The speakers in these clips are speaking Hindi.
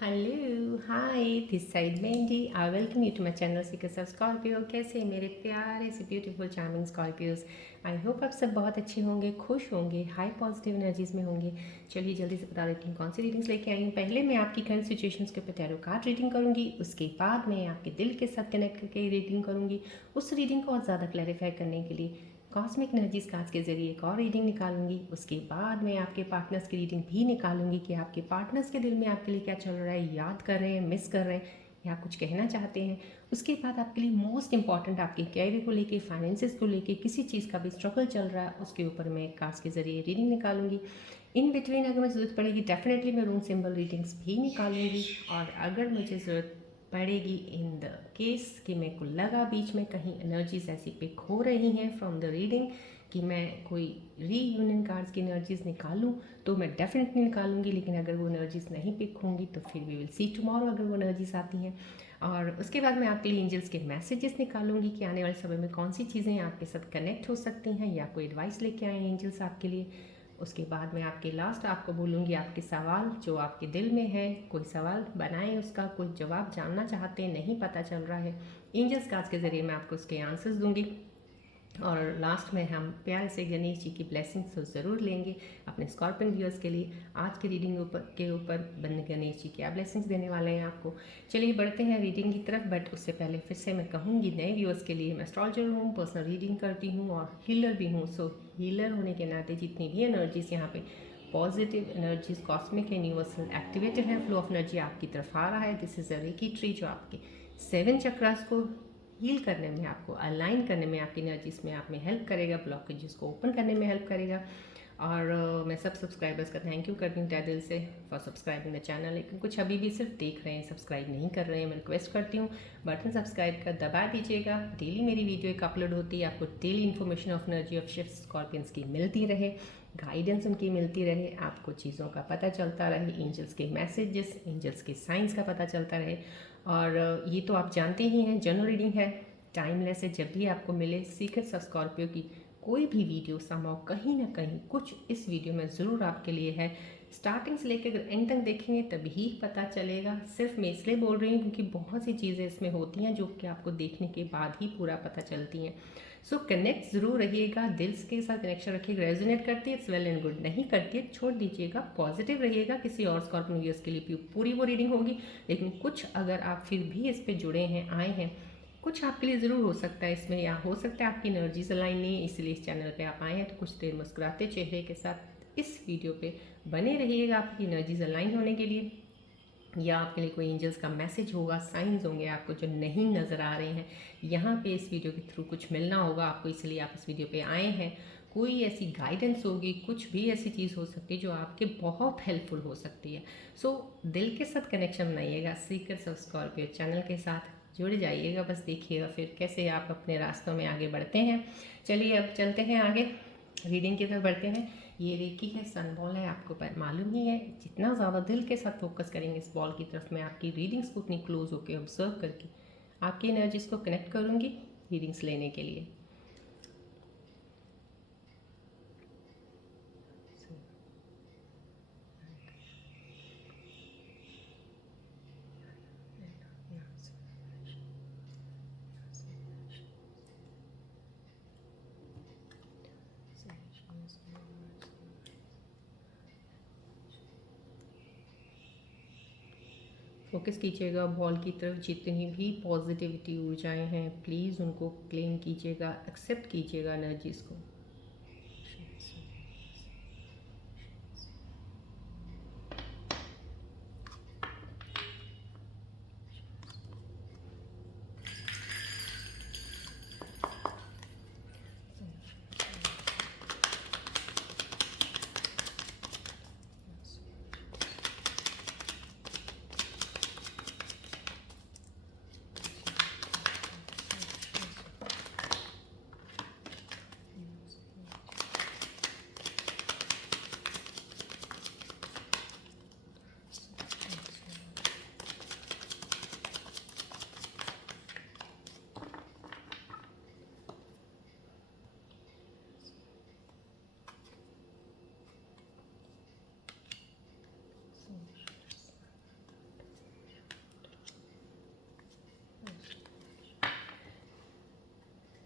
Hello hi this side Mandy I welcome you to my channel seekers of Scorpio. कैसे हैं मेरे प्यारे से beautiful charming Scorpios. I hope आप सब बहुत अच्छे होंगे, खुश होंगे, हाई पॉजिटिव एनर्जीज में होंगे। चलिए जल्दी से बता देती हूँ कौन सी रीडिंग्स लेके आई हूँ। पहले मैं आपकी करंट सिचुएशंस के ऊपर टैरो कार्ड रीडिंग करूँगी, उसके बाद मैं आपके दिल के साथ कनेक्ट करके रीडिंग करूँगी। उस रीडिंग को और ज़्यादा क्लैरिफाई करने के लिए कॉस्मिक एनर्जीज कार्ड्स के जरिए एक और रीडिंग निकालूंगी। उसके बाद मैं आपके पार्टनर्स की रीडिंग भी निकालूंगी कि आपके पार्टनर्स के दिल में आपके लिए क्या चल रहा है, याद कर रहे हैं, मिस कर रहे हैं या कुछ कहना चाहते हैं। उसके बाद आपके लिए मोस्ट इंपॉर्टेंट आपके कैरियर को लेके, फाइनेंसिस को लेके, किसी चीज़ का भी स्ट्रगल चल रहा है उसके ऊपर मैं कार्ड्स के जरिए रीडिंग निकालूंगी। इन बिटवीन अगर मुझे ज़रूरत पड़ेगी डेफिनेटली मैं रूम सिंबल रीडिंग्स भी निकालूंगी। और अगर मुझे ज़रूरत पड़ेगी इन द केस कि मेरे को लगा बीच में कहीं एनर्जीज ऐसी पिक हो रही हैं फ्रॉम द रीडिंग कि मैं कोई रीयूनियन कार्ड्स की एनर्जीज निकालूं, तो मैं डेफिनेटली निकालूंगी। लेकिन अगर वो एनर्जीज नहीं पिक होंगी तो फिर वी विल सी टुमारो अगर वो एनर्जीज आती हैं। और उसके बाद मैं आपके लिए एंजल्स के मैसेजेस निकालूंगी कि आने वाले समय में कौन सी चीज़ें आपके साथ कनेक्ट हो सकती हैं या कोई एडवाइस लेके आए एंजल्स आपके लिए। उसके बाद मैं आपके लास्ट आपको बोलूँगी आपके सवाल जो आपके दिल में है, कोई सवाल बनाएं, उसका कोई जवाब जानना चाहते हैं, नहीं पता चल रहा है, एंजल्स कार्ड्स के ज़रिए मैं आपको उसके आंसर्स दूंगी। और लास्ट में हम प्यारे से गणेश जी की ब्लेसिंग्स तो ज़रूर लेंगे अपने स्कॉर्पियन व्यूअर्स के लिए। आज की रीडिंग ऊपर बन गणेश जी क्या ब्लेसिंग्स देने वाले हैं आपको। चलिए बढ़ते हैं रीडिंग की तरफ, बट उससे पहले फिर से मैं कहूँगी नए व्यूअर्स के लिए मैं एस्ट्रोलॉजर हूँ, पर्सनल रीडिंग करती हूँ और हीलर भी हूँ। सो हीलर होने के नाते जितनी भी एनर्जीज यहाँ पे positive energies cosmic universal activated है, फ्लो ऑफ एनर्जी आपकी तरफ आ रहा है। This is a reiki tree जो आपके 7 चक्रास को हील करने में, आपको अलाइन करने में, आपकी एनर्जीज में आप में हेल्प करेगा, ब्लॉकेजेस को ओपन करने में हेल्प करेगा। और मैं सब सब्सक्राइबर्स का थैंक यू करती हूँ तहे दिल से फॉर सब्सक्राइबिंग द चैनल। लेकिन कुछ अभी भी सिर्फ देख रहे हैं, सब्सक्राइब नहीं कर रहे हैं। मैं रिक्वेस्ट करती हूँ बटन सब्सक्राइब का दबा दीजिएगा। डेली मेरी वीडियो एक अपलोड होती है, आपको daily information of energy of shift Scorpions की मिलती रहे, गाइडेंस उनकी मिलती रहे, आपको चीज़ों का पता चलता रहे, एंजल्स के मैसेजेस, एंजल्स के साइंस का पता चलता रहे। और ये तो आप जानते ही हैं जनरल रीडिंग है, टाइमलेस है। जब भी आपको मिले सीक्रेट्स ऑफ स्कॉर्पियो की कोई भी वीडियो संभव कहीं ना कहीं कुछ इस वीडियो में ज़रूर आपके लिए है। स्टार्टिंग से लेकर अगर एंड तक देखेंगे तभी पता चलेगा। सिर्फ मैं इसलिए बोल रही हूँ क्योंकि बहुत सी चीज़ें इसमें होती हैं जो कि आपको देखने के बाद ही पूरा पता चलती हैं। सो कनेक्ट ज़रूर रहिएगा, दिल के साथ कनेक्शन रखिएगा। रेजोनेट करती है इट्स वेल एंड गुड, नहीं करती है छोड़ दीजिएगा। पॉजिटिव रहिएगा, किसी और स्कॉर्पियो व्यूअर्स के लिए पूरी वो रीडिंग होगी। लेकिन कुछ अगर आप फिर भी इस पर जुड़े हैं, आए हैं, कुछ आपके लिए ज़रूर हो सकता है इसमें, या हो सकता है आपकी एनर्जीज अलाइन नहीं है, इसलिए इस चैनल पे आप आए हैं। तो कुछ देर मुस्कुराते चेहरे के साथ इस वीडियो पे बने रहिएगा आपकी एनर्जीज अलाइन होने के लिए, या आपके लिए कोई एंजल्स का मैसेज होगा, साइंस होंगे आपको जो नहीं नज़र आ रहे हैं, यहाँ पे इस वीडियो के थ्रू कुछ मिलना होगा आपको, इसलिए आप इस वीडियो पे आए हैं। कोई ऐसी गाइडेंस होगी, कुछ भी ऐसी चीज़ हो सकती है जो आपके बहुत हेल्पफुल हो सकती है। सो दिल के साथ कनेक्शन बनाइएगा, सीकर्स ऑफ स्कॉर्पियो चैनल के साथ जुड़ जाइएगा। बस देखिएगा फिर कैसे आप अपने रास्तों में आगे बढ़ते हैं। चलिए अब चलते हैं आगे, रीडिंग की तरफ बढ़ते हैं। ये रेकी है, सन बॉल है, आपको मालूम ही है। जितना ज़्यादा दिल के साथ फोकस करेंगे इस बॉल की तरफ, मैं आपकी रीडिंग्स को उतनी क्लोज होकर ऑब्जर्व करके आपकी एनर्जीज को कनेक्ट करूँगी रीडिंग्स लेने के लिए। फोकस कीजिएगा बॉल की तरफ, जितनी भी पॉजिटिविटी ऊर्जाएं हैं प्लीज़ उनको क्लेम कीजिएगा, एक्सेप्ट कीजिएगा एनर्जीज को।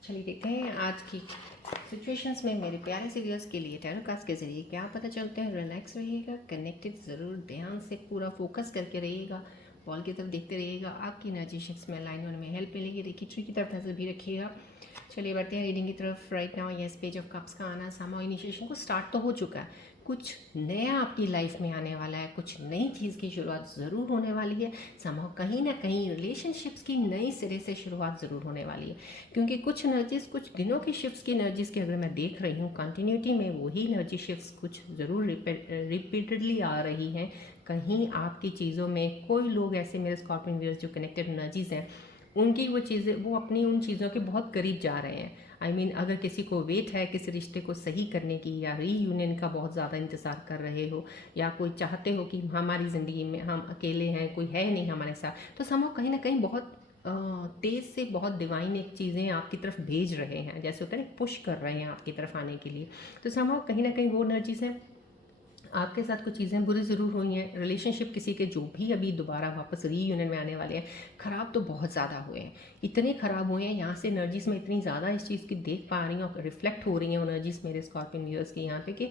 चलिए देखते हैं आज की सिचुएशंस में मेरे प्यारे से व्यूअर्स के लिए टैरो कार्ड्स के ज़रिए क्या पता चलते हैं। रिलैक्स रहिएगा, कनेक्टेड ज़रूर, ध्यान से पूरा फोकस करके रहिएगा, बॉल की तरफ देखते रहिएगा, आपकी एनर्जी शिफ्ट्स में लाइन होने में हेल्प मिलेगी। देखिए ट्री की तरफ नजर भी रखिएगा। चलिए बढ़ते हैं रीडिंग की तरफ। Right now yes page of cups का आना समहाउ इनिशिएशन को स्टार्ट तो हो चुका है, कुछ नया आपकी लाइफ में आने वाला है, कुछ नई चीज़ की शुरुआत ज़रूर होने वाली है। समहाउ कहीं ना कहीं रिलेशनशिप्स की नई सिरे से शुरुआत ज़रूर होने वाली है, क्योंकि कुछ एनर्जीज कुछ दिनों की शिफ्ट्स की एनर्जीज की अगर मैं देख रही हूँ कंटिन्यूटी में, वही एनर्जी शिफ्ट्स कुछ ज़रूर रिपीटेडली आ रही हैं। कहीं आपकी चीज़ों में कोई लोग ऐसे मेरे स्कॉर्पियन व्यूअर्स जो कनेक्टेड एनर्जीज हैं, उनकी वो चीज़ें वो अपनी उन चीज़ों के बहुत करीब जा रहे हैं। आई मीन अगर किसी को वेट है किसी रिश्ते को सही करने की, या रीयूनियन का बहुत ज़्यादा इंतज़ार कर रहे हो, या कोई चाहते हो कि हमारी ज़िंदगी में हम अकेले हैं, कोई है नहीं हमारे साथ, तो समहाउ कहीं ना कहीं बहुत तेज़ से बहुत डिवाइन एक चीज़ें आपकी तरफ भेज रहे हैं, जैसे होता है ना, पुश कर रहे हैं आपकी तरफ आने के लिए। तो समहाउ कहीं ना कहीं वो एनर्जीज हैं। आपके साथ कुछ चीज़ें बुरी ज़रूर हुई हैं, रिलेशनशिप किसी के जो भी अभी दोबारा वापस रीयूनियन में आने वाले हैं, ख़राब तो बहुत ज़्यादा हुए हैं, इतने ख़राब हुए हैं। यहाँ से एनर्जीज में इतनी ज़्यादा इस चीज़ की देख पा रही हैं और रिफ्लेक्ट हो रही हैं एनर्जीज मेरे स्कॉर्पियन व्यूअर्स की यहाँ पे कि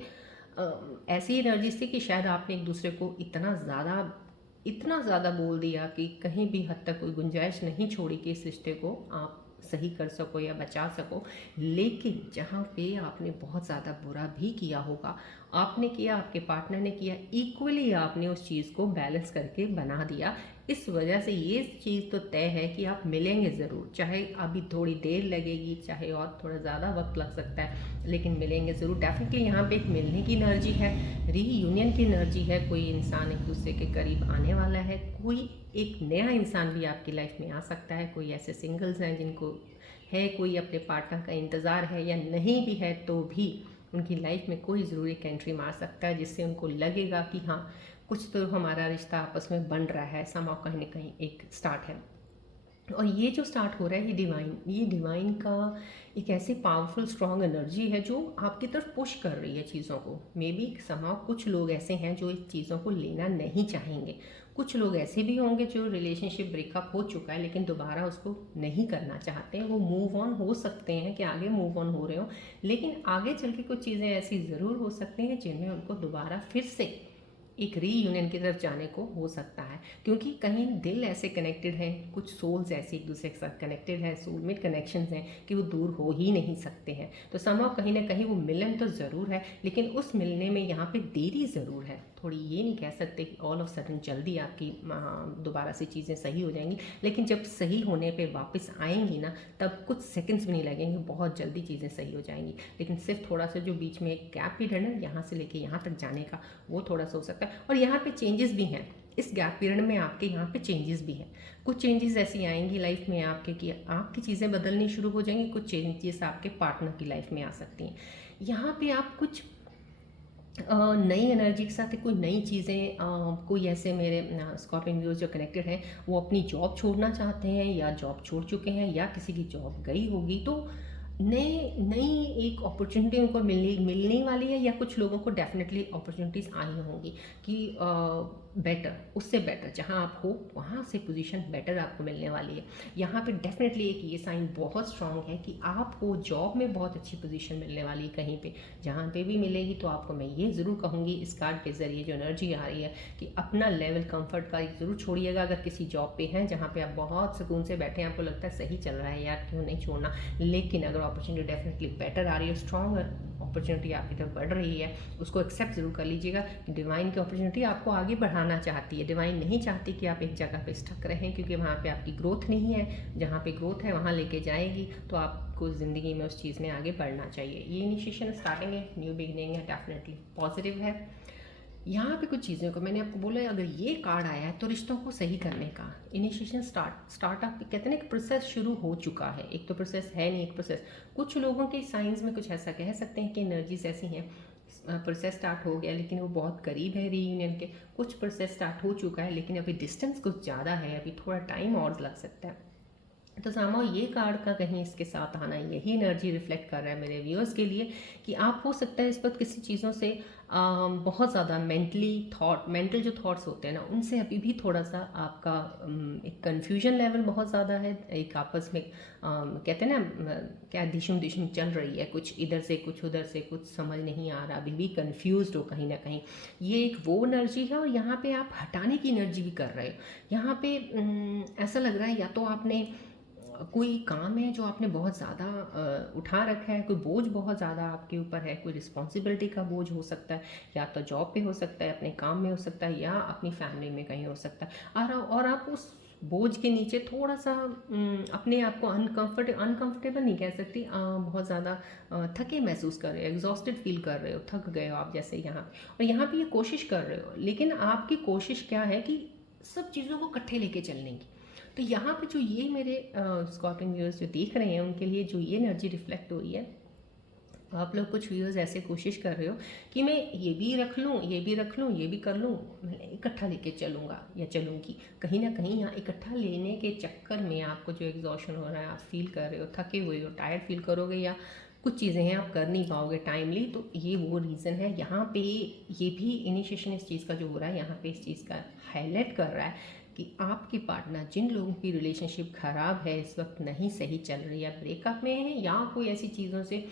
ऐसी एनर्जीज थी कि शायद आपने एक दूसरे को इतना ज़्यादा बोल दिया कि कहीं भी हद तक कोई गुंजाइश नहीं छोड़ी कि इस रिश्ते को आप सही कर सको या बचा सको। लेकिन जहाँ पे आपने बहुत ज़्यादा बुरा भी किया होगा, आपने किया, आपके पार्टनर ने किया, इक्वली आपने उस चीज़ को बैलेंस करके बना दिया। इस वजह से ये चीज़ तो तय है कि आप मिलेंगे ज़रूर, चाहे अभी थोड़ी देर लगेगी, चाहे और थोड़ा ज़्यादा वक्त लग सकता है, लेकिन मिलेंगे ज़रूर। डेफिनेटली यहाँ पे एक मिलने की एनर्जी है, रीयूनियन की एनर्जी है, कोई इंसान एक दूसरे के करीब आने वाला है, कोई एक नया इंसान भी आपकी लाइफ में आ सकता है। कोई ऐसे सिंगल्स हैं जिनको है कोई अपने पार्टनर का इंतज़ार है, या नहीं भी है तो भी उनकी लाइफ में कोई ज़रूर एक एंट्री मार सकता है, जिससे उनको लगेगा कि हाँ कुछ तो हमारा रिश्ता आपस में बन रहा है, समहाउ कहीं ना कहीं एक स्टार्ट है। और ये जो स्टार्ट हो रहा है ये डिवाइन का एक ऐसी पावरफुल स्ट्रॉन्ग एनर्जी है जो आपकी तरफ पुश कर रही है चीज़ों को। मे बी समहाउ कुछ लोग ऐसे हैं जो इस चीज़ों को लेना नहीं चाहेंगे, कुछ लोग ऐसे भी होंगे जो रिलेशनशिप ब्रेकअप हो चुका है लेकिन दोबारा उसको नहीं करना चाहते हैं, वो मूव ऑन हो सकते हैं कि आगे मूव ऑन हो रहे हो, लेकिन आगे चल के कुछ चीज़ें ऐसी ज़रूर हो सकती हैं जिनमें उनको दोबारा फिर से एक रीयूनियन की तरफ जाने को हो सकता है, क्योंकि कहीं दिल ऐसे कनेक्टेड हैं, कुछ सोल्स ऐसे एक दूसरे के साथ कनेक्टेड हैं, सोलमेट कनेक्शंस हैं कि वो दूर हो ही नहीं सकते हैं। तो समहाउ कहीं ना कहीं वो मिलन तो ज़रूर है, लेकिन उस मिलने में यहाँ पे देरी ज़रूर है थोड़ी। ये नहीं कह सकते कि ऑल ऑफ सडन जल्दी आपकी दोबारा से चीज़ें सही हो जाएंगी, लेकिन जब सही होने पे वापस आएंगी ना, तब कुछ सेकंड्स भी नहीं लगेंगे, बहुत जल्दी चीज़ें सही हो जाएंगी। लेकिन सिर्फ थोड़ा सा जो बीच में एक गैप पीरियड है ना, यहाँ से लेके यहाँ तक जाने का, वो थोड़ा सा हो सकता है। और यहाँ पे चेंजेस भी हैं, इस गैप पीरियड में आपके यहाँ पे चेंजेस भी हैं। कुछ चेंजेस ऐसी आएंगी लाइफ में आपके कि आपकी चीज़ें बदलनी शुरू हो जाएंगी, कुछ चेंजेस आपके पार्टनर की लाइफ में आ सकती हैं। यहाँ पे आप कुछ नई एनर्जी के साथ कोई नई चीज़ें, कोई ऐसे मेरे स्कॉर्पियन व्यूअर्स जो कनेक्टेड हैं, वो अपनी जॉब छोड़ना चाहते हैं या जॉब छोड़ चुके हैं, या किसी की जॉब गई होगी, तो नई नई एक अपॉर्चुनिटी उनको मिलने वाली है, या कुछ लोगों को डेफिनेटली अपॉर्चुनिटीज़ आई होंगी कि बेटर, उससे बेटर जहां आप हो वहां से पोजीशन बेटर आपको मिलने वाली है। यहाँ पे डेफिनेटली एक ये साइन बहुत स्ट्रांग है कि आपको जॉब में बहुत अच्छी पोजीशन मिलने वाली है, कहीं पे जहाँ पे भी मिलेगी। तो आपको मैं ये ज़रूर कहूँगी इस कार्ड के ज़रिए जो एनर्जी आ रही है कि अपना लेवल कंफर्ट का ज़रूर छोड़िएगा। अगर किसी जॉब पे हैं जहाँ पे आप बहुत सुकून से बैठे हैं, आपको लगता है सही चल रहा है यार, क्यों नहीं छोड़ना, लेकिन अगर अपॉर्चुनिटी डेफिनेटली बेटर आ रही है, स्ट्रॉन्ग अपॉर्चुनिटी आपकी तरफ बढ़ रही है, उसको एक्सेप्ट जरूर कर लीजिएगा। डिवाइन की अपॉर्चुनिटी आपको आगे बढ़ाना चाहती है, डिवाइन नहीं चाहती कि आप एक जगह पे स्टक रहें, क्योंकि वहाँ पे आपकी ग्रोथ नहीं है। जहाँ पे ग्रोथ है वहाँ लेके जाएगी, तो आपको ज़िंदगी में उस चीज़ में आगे बढ़ना चाहिए। ये इनिशिएशन स्टार्टिंग है, न्यू बिगिनिंग है, डेफिनेटली पॉजिटिव है। यहाँ पे कुछ चीज़ों को मैंने आपको बोला है, अगर ये कार्ड आया है तो रिश्तों को सही करने का इनिशिएशन स्टार्टअप कहते हैं ना, एक प्रोसेस शुरू हो चुका है। एक तो प्रोसेस है नहीं, एक प्रोसेस कुछ लोगों के साइंस में कुछ ऐसा कह सकते हैं कि एनर्जीज ऐसी हैं, प्रोसेस स्टार्ट हो गया लेकिन वो बहुत करीब है रीयूनियन के। कुछ प्रोसेस स्टार्ट हो चुका है लेकिन अभी डिस्टेंस कुछ ज़्यादा है, अभी थोड़ा टाइम और लग सकता है। तो सामाओ ये कार्ड का कहीं इसके साथ आना यही एनर्जी रिफ्लेक्ट कर रहा है मेरे व्यूअर्स के लिए कि आप हो सकता है इस वक्त किसी चीज़ों से बहुत ज़्यादा मेंटल जो थॉट्स होते हैं ना, उनसे अभी भी थोड़ा सा आपका एक कन्फ्यूजन लेवल बहुत ज़्यादा है। एक आपस में कहते हैं ना, क्या दिशुम दिशुम चल रही है, कुछ इधर से कुछ उधर से, कुछ समझ नहीं आ रहा, अभी भी कन्फ्यूज हो कहीं ना कहीं। ये एक वो एनर्जी है, और यहाँ पे आप हटाने की एनर्जी भी कर रहे हो। यहाँ पे ऐसा लग रहा है या तो आपने कोई काम है जो आपने बहुत ज़्यादा उठा रखा है, कोई बोझ बहुत ज़्यादा आपके ऊपर है, कोई रिस्पॉन्सिबिलिटी का बोझ हो सकता है, या तो जॉब पे हो सकता है, अपने काम में हो सकता है, या अपनी फैमिली में कहीं हो सकता है। और आप उस बोझ के नीचे थोड़ा सा अपने आप को अनकंफर्टेबल नहीं कह सकती, बहुत ज़्यादा थके महसूस कर रहे हो, एग्जॉस्टेड फील कर रहे हो, थक गए हो आप जैसे यहाँ। और यहाँ पे ये कोशिश कर रहे हो, लेकिन आपकी कोशिश क्या है कि सब चीज़ों को इकट्ठे लेके चलने की। तो यहाँ पे जो ये मेरे स्कॉर्पियन व्यूअर्स जो देख रहे हैं, उनके लिए जो ये एनर्जी रिफ्लेक्ट हो रही है, आप लोग कुछ व्यूअर्स ऐसे कोशिश कर रहे हो कि मैं ये भी रख लूँ, ये भी रख लूँ, ये भी कर लूँ, मैं इकट्ठा लेके चलूँगा या चलूँगी। कहीं ना कहीं यहाँ इकट्ठा लेने के चक्कर में आपको जो एग्जॉशन हो रहा है, आप फील कर रहे हो, थके हुए हो, टायर्ड फील करोगे, या कुछ चीज़ें हैं आप कर नहीं पाओगे टाइमली, तो ये वो रीज़न है। यहाँ पे ये भी इनिशिएशन इस चीज़ का जो हो रहा है, यहाँ पे इस चीज़ का हाईलाइट कर रहा है कि आपके पार्टनर, जिन लोगों की रिलेशनशिप ख़राब है, इस वक्त नहीं सही चल रही है, ब्रेकअप में है, या कोई ऐसी चीज़ों से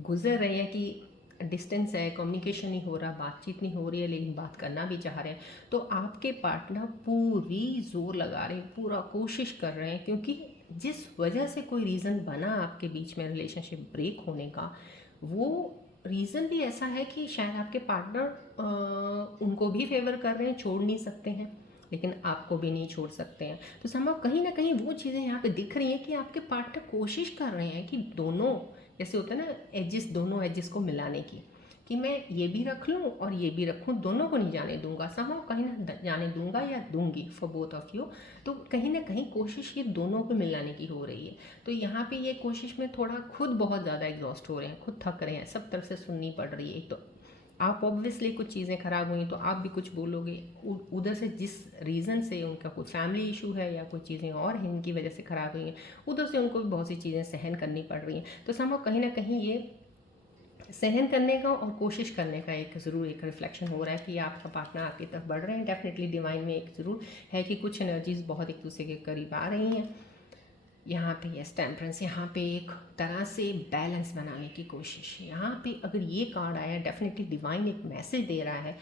गुजर रहे हैं कि डिस्टेंस है, कम्युनिकेशन नहीं हो रहा, बातचीत नहीं हो रही है, लेकिन बात करना भी चाह रहे हैं, तो आपके पार्टनर पूरी जोर लगा रहे हैं, पूरा कोशिश कर रहे हैं, क्योंकि जिस वजह से कोई रीज़न बना आपके बीच में रिलेशनशिप ब्रेक होने का, वो रीज़न भी ऐसा है कि शायद आपके पार्टनर उनको भी फेवर कर रहे हैं, छोड़ नहीं सकते हैं, लेकिन आपको भी नहीं छोड़ सकते हैं। तो संभव कहीं ना कहीं वो चीज़ें यहाँ पे दिख रही हैं कि आपके पार्टनर कोशिश कर रहे हैं कि दोनों, जैसे होता है ना एजिस, दोनों एजिस को मिलाने की, कि मैं ये भी रख लूँ और ये भी रखूँ, दोनों को नहीं जाने दूंगा, संभव कहीं ना जाने दूंगा या दूंगी फॉर बोथ ऑफ यू। तो कहीं ना कहीं कोशिश ये दोनों को मिलाने की हो रही है। तो यहाँ पे ये कोशिश में थोड़ा खुद बहुत ज़्यादा एग्जॉस्ट हो रहे हैं, खुद थक रहे हैं, सब तरफ से सुननी पड़ रही है। एक तो आप ऑब्वियसली कुछ चीज़ें ख़राब हुई तो आप भी कुछ बोलोगे, उधर से जिस रीज़न से उनका कोई फैमिली इशू है या कोई चीज़ें और हैं इनकी वजह से ख़राब हुई हैं, उधर से उनको भी बहुत सी चीज़ें सहन करनी पड़ रही हैं। तो संभव कहीं ना कहीं ये सहन करने का और कोशिश करने का एक ज़रूर एक रिफ्लेक्शन हो रहा है कि आपका पार्टनर आपकी तरफ बढ़ रहे हैं। डेफिनेटली डिवाइन में एक ज़रूर है कि कुछ एनर्जीज बहुत एक दूसरे के करीब आ रही हैं। यहाँ पे यस टेम्परेंस, यहाँ पे एक तरह से बैलेंस बनाने की कोशिश। यहाँ पे अगर ये कार्ड आया, डेफिनेटली डिवाइन एक मैसेज दे रहा है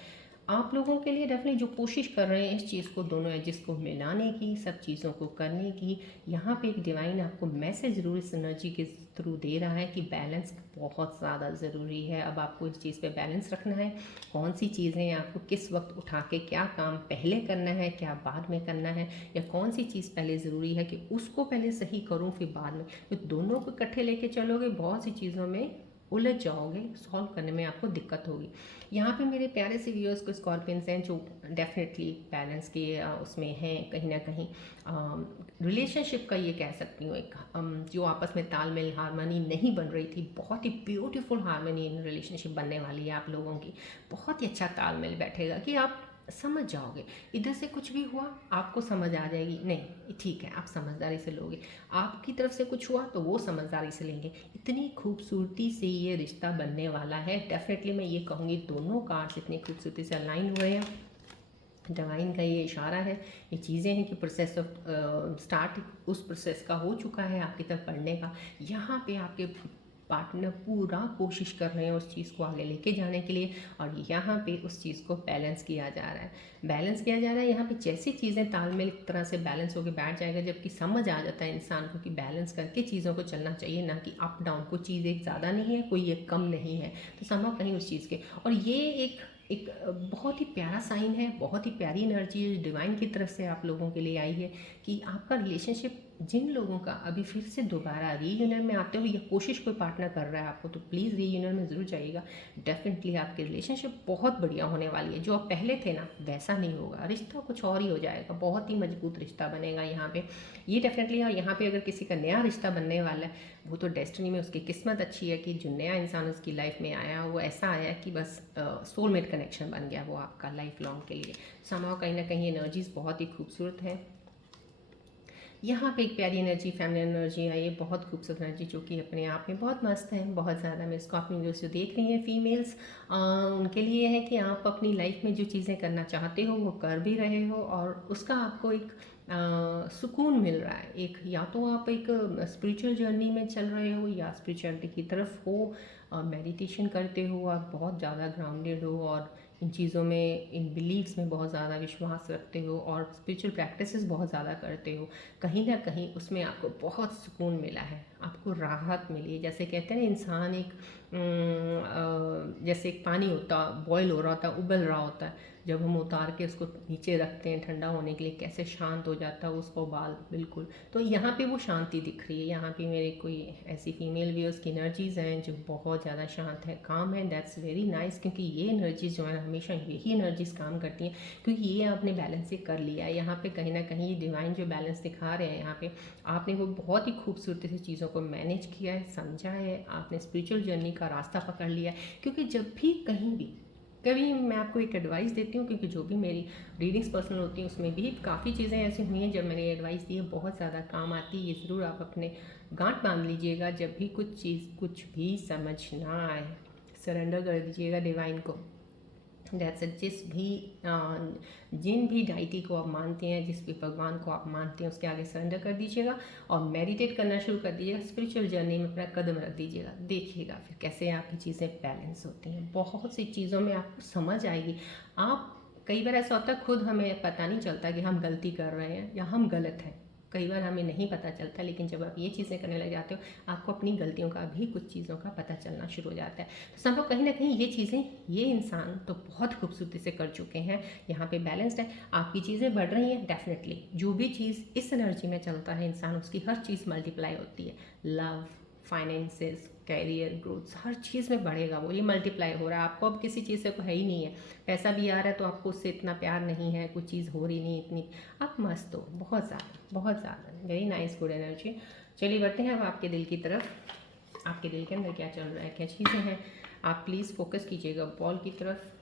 आप लोगों के लिए, डेफिनेटली जो कोशिश कर रहे हैं इस चीज़ को, दोनों एजेस को मिलाने की, सब चीज़ों को करने की। यहाँ पे एक डिवाइन आपको मैसेज ज़रूर इस एनर्जी के थ्रू दे रहा है कि बैलेंस बहुत ज़्यादा ज़रूरी है। अब आपको इस चीज़ पे बैलेंस रखना है, कौन सी चीज़ें आपको किस वक्त उठा के, क्या काम पहले करना है, क्या बाद में करना है, या कौन सी चीज़ पहले ज़रूरी है कि उसको पहले सही करूँ फिर बाद में। तो दोनों को इकट्ठे लेके चलोगे, बहुत सी चीज़ों में उलझ जाओगे, सॉल्व करने में आपको दिक्कत होगी। यहाँ पे मेरे प्यारे से व्यूअर्स को स्कॉर्पियंस हैं जो डेफिनेटली बैलेंस के उसमें हैं कहीं ना कहीं। रिलेशनशिप का ये कह सकती हूँ एक जो आपस में तालमेल, हारमोनी नहीं बन रही थी, बहुत ही ब्यूटीफुल हारमोनी इन रिलेशनशिप बनने वाली है आप लोगों की। बहुत ही अच्छा तालमेल बैठेगा कि आप समझ जाओगे, इधर से कुछ भी हुआ आपको समझ आ जाएगी, नहीं ठीक है, आप समझदारी से लोगे, आपकी तरफ से कुछ हुआ तो वो समझदारी से लेंगे। इतनी खूबसूरती से ये रिश्ता बनने वाला है। डेफिनेटली मैं ये कहूँगी दोनों कार्ड्स इतनी खूबसूरती से अलाइन हुए हैं। डिवाइन का ये इशारा है, ये चीज़ें हैं कि प्रोसेस ऑफ स्टार्ट उस प्रोसेस का हो चुका है आपकी तरफ बढ़ने का। यहाँ पे आपके पार्टनर पूरा कोशिश कर रहे हैं उस चीज़ को आगे लेके जाने के लिए, और यहाँ पे उस चीज़ को बैलेंस किया जा रहा है, बैलेंस किया जा रहा है। यहाँ पे जैसी चीज़ें तालमेल एक तरह से बैलेंस होकर बैठ जाएगा, जबकि समझ आ जाता है इंसान को कि बैलेंस करके चीज़ों को चलना चाहिए, ना कि अप डाउन। कोई चीज़ एक ज़्यादा नहीं है, कोई एक कम नहीं है, तो संभव कहीं उस चीज़ के। और ये एक एक बहुत ही प्यारा साइन है, बहुत ही प्यारी एनर्जी डिवाइन की तरफ से आप लोगों के लिए आई है कि आपका रिलेशनशिप, जिन लोगों का अभी फिर से दोबारा रीयूनियन में आते हो या कोशिश कोई पार्टनर कर रहा है आपको, तो प्लीज़ रीयूनियन में ज़रूर जाइएगा। डेफिनेटली आपकी रिलेशनशिप बहुत बढ़िया होने वाली है। जो आप पहले थे ना वैसा नहीं होगा, रिश्ता कुछ और ही हो जाएगा, बहुत ही मजबूत रिश्ता बनेगा यहाँ पे। ये डेफिनेटली है। यहाँ पे अगर किसी का नया रिश्ता बनने वाला है, वो तो डेस्टिनी में उसकी किस्मत अच्छी है कि जो नया इंसान उसकी लाइफ में आया वो ऐसा आया कि बस सोलमेट कनेक्शन बन गया वो आपका लाइफ लॉन्ग के लिए। समाव कहीं ना कहीं एनर्जीज बहुत ही खूबसूरत है। यहाँ पे एक प्यारी एनर्जी, फेमिनिन एनर्जी आई है, बहुत खूबसूरत एनर्जी जो कि अपने आप में बहुत मस्त है, बहुत ज़्यादा। मेरे स्कॉर्पियो वीडियोस जो देख रही हैं फीमेल्स, उनके लिए है कि आप अपनी लाइफ में जो चीज़ें करना चाहते हो वो कर भी रहे हो और उसका आपको एक सुकून मिल रहा है। एक या तो आप एक स्पिरिचुअल जर्नी में चल रहे हो या स्पिरिचुअलिटी की तरफ हो, मेडिटेशन करते हो, आप बहुत ज़्यादा ग्राउंडेड हो और इन चीज़ों में, इन बिलीव्स में बहुत ज़्यादा विश्वास रखते हो और स्पिरिचुअल प्रैक्टिसेस बहुत ज़्यादा करते हो, कहीं ना कहीं उसमें आपको बहुत सुकून मिला है, आपको राहत मिली है। जैसे कहते हैं ना, इंसान एक जैसे एक पानी होता, बॉयल हो रहा होता, उबल रहा होता है, जब हम उतार के उसको नीचे रखते हैं ठंडा होने के लिए, कैसे शांत हो जाता है उसको उबाल, बिल्कुल। तो यहाँ पे वो शांति दिख रही है। यहाँ पे मेरे कोई ऐसी फीमेल व्यूअर्स की एनर्जीज़ हैं जो बहुत ज़्यादा शांत है, काम है। दैट्स वेरी नाइस, क्योंकि ये एनर्जीज जो है हमेशा यही एनर्जीज काम करती हैं, क्योंकि ये आपने बैलेंस से कर लिया है। यहाँ पे कहीं ना कहीं ये डिवाइन जो बैलेंस दिखा रहे हैं, यहाँ पे आपने वो बहुत ही खूबसूरती से चीज़ों को मैनेज किया है, समझा है, आपने स्पिरिचुअल जर्नी का रास्ता पकड़ लिया है। क्योंकि जब भी कहीं भी कभी मैं आपको एक एडवाइस देती हूँ, क्योंकि जो भी मेरी रीडिंग्स पर्सनल होती हैं उसमें भी काफ़ी चीज़ें ऐसी हुई हैं जब मैंने एडवाइस दी है, बहुत ज़्यादा काम आती है। ये ज़रूर आप अपने गांठ बांध लीजिएगा, जब भी कुछ चीज़ कुछ भी समझ ना आए, सरेंडर कर दीजिएगा डिवाइन को। That's it. जिन भी डाइटी को आप मानते हैं, जिस भी भगवान को आप मानते हैं, उसके आगे सरेंडर कर दीजिएगा और मेडिटेट करना शुरू कर दीजिएगा। स्पिरिचुअल जर्नी में अपना कदम रख दीजिएगा, देखिएगा फिर कैसे आपकी चीज़ें बैलेंस होती हैं। बहुत सी चीज़ों में आपको समझ आएगी। आप, कई बार ऐसा होता है खुद हमें पता नहीं चलता कि हम गलती कर रहे हैं या हम गलत हैं, कई बार हमें नहीं पता चलता, लेकिन जब आप ये चीज़ें करने लग जाते हो, आपको अपनी गलतियों का भी, कुछ चीज़ों का पता चलना शुरू हो जाता है। तो संभव कहीं ना कहीं ये चीज़ें, ये इंसान तो बहुत खूबसूरती से कर चुके हैं। यहाँ पे बैलेंस्ड है, आपकी चीज़ें बढ़ रही हैं। डेफिनेटली जो भी चीज़ इस एनर्जी में चलता है इंसान, उसकी हर चीज़ मल्टीप्लाई होती है। लव, फाइनेंसेस, कैरियर ग्रोथ, हर चीज़ में बढ़ेगा वो, ये मल्टीप्लाई हो रहा है। आपको अब किसी चीज़ से है ही नहीं है, पैसा भी आ रहा है तो आपको उससे इतना प्यार नहीं है, कुछ चीज़ हो रही नहीं इतनी, आप मस्त हो, बहुत ज़्यादा, बहुत ज़्यादा। Very nice, good energy. चलिए बढ़ते हैं अब आपके दिल की तरफ। आपके दिल के अंदर क्या चल रहा है, क्या चीज़ें हैं, आप प्लीज़ फोकस कीजिएगा बॉल की तरफ।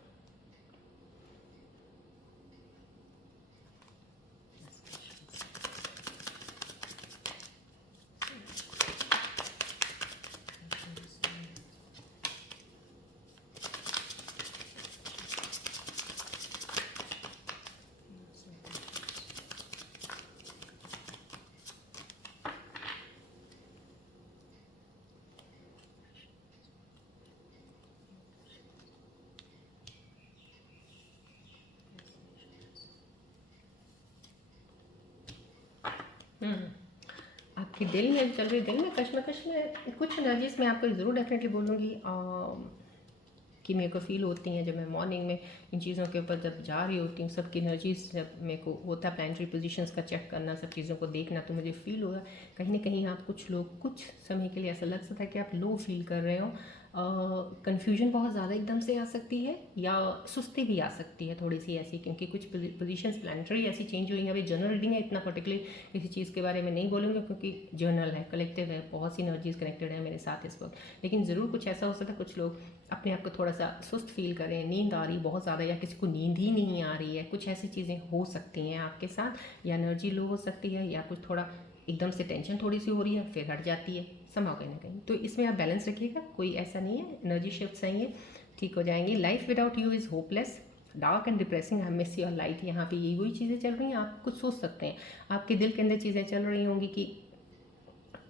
आपके दिल में चल रही, दिल में कश्मकश में कुछ एनर्जीज मैं आपको ज़रूर डेफिनेटली बोलूँगी कि मेरे को फ़ील होती हैं जब मैं मॉर्निंग में इन चीज़ों के ऊपर जब जा रही होती हूँ, सबकी एनर्जीज जब मेरे को होता है प्लानिटरी पोजीशंस का चेक करना, सब चीज़ों को देखना, तो मुझे फ़ील होगा कहीं ना कहीं आप, कुछ लोग कुछ समय के लिए ऐसा लग सकता है कि आप लो फील कर रहे हो। कन्फ्यूजन बहुत ज़्यादा एकदम से आ सकती है या सुस्ती भी आ सकती है थोड़ी सी ऐसी, क्योंकि कुछ पोजीशंस प्लानिटरी ऐसी चेंज हुई हैं। अभी जनरल रीडिंग है, इतना पर्टिकुलर किसी चीज़ के बारे में नहीं बोलूँगी क्योंकि जर्नल है, कलेक्टिव है, बहुत सी एनर्जीज कनेक्टेड है मेरे साथ इस वक्त। लेकिन ज़रूर कुछ ऐसा हो सकता है, कुछ लोग अपने आप को थोड़ा सा सुस्त फील करें, नींद आ रही बहुत ज़्यादा, या किसी को नींद ही नहीं आ रही है, कुछ ऐसी चीज़ें हो सकती हैं आपके साथ, या एनर्जी लो हो सकती है, या कुछ थोड़ा एकदम से टेंशन थोड़ी सी हो रही है फिर हट जाती है, संभव कहीं ना कहीं। तो इसमें आप बैलेंस रखिएगा, कोई ऐसा नहीं है, एनर्जी शिफ्ट सही है, ठीक हो जाएंगी। Life without you is hopeless, dark and depressing, I miss your light. यहाँ पे ये वही चीज़ें चल रही हैं, आप कुछ सोच सकते हैं, आपके दिल के अंदर चीज़ें चल रही होंगी कि